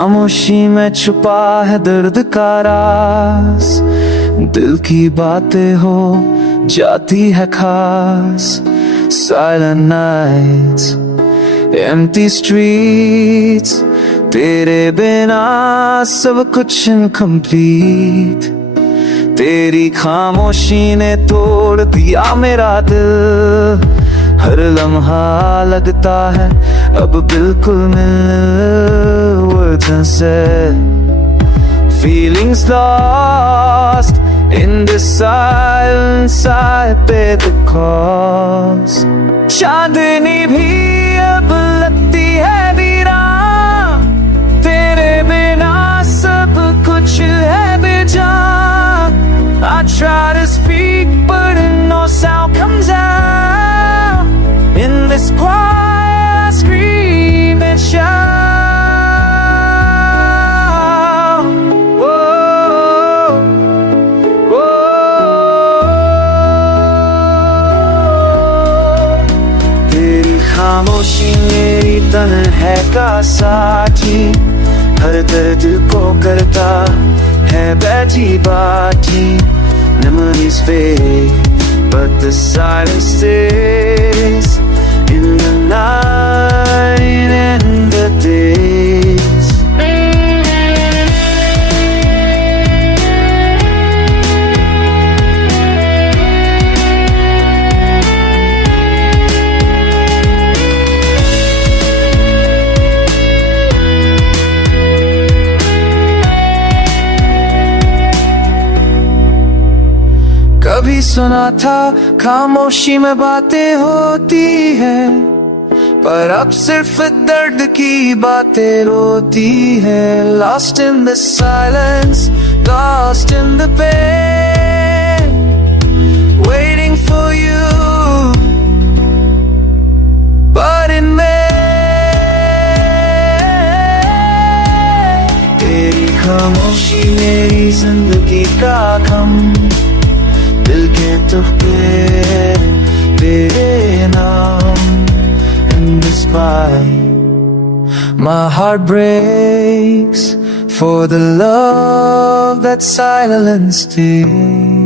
खामोशी में छुपा है दर्द का राज, दिल की बातें हो जाती है खास। Silent nights, empty streets, तेरे बिना सब कुछ इनकम्प्लीट। तेरी खामोशी ने तोड़ दिया मेरा दिल, हर लम्हा लगता है अब बिल्कुल मिल। Words unsaid, feelings lost in this silence, I pay the cost. चांदनी भी अब लगती है वीरान, तेरे बिना सब कुछ है बेजान। I try to speak but no sound comes out. In this quiet I scream and shout. खामोशी मेरी तन्हाई का साथी, हर दर्द को करता है बैठी बाठी। Memories fade, but the silence stays in the night and the days. कभी सुना था खामोशी में बातें होती है, पर अब सिर्फ दर्द की बातें रोती है। Lost in the silence, lost in the pain, waiting for you, but in May तेरी खामोशी मेरी जिंदगी का गम, दिल के तुहफे तेरे नाम। And despite my heart breaks for the love that silence takes.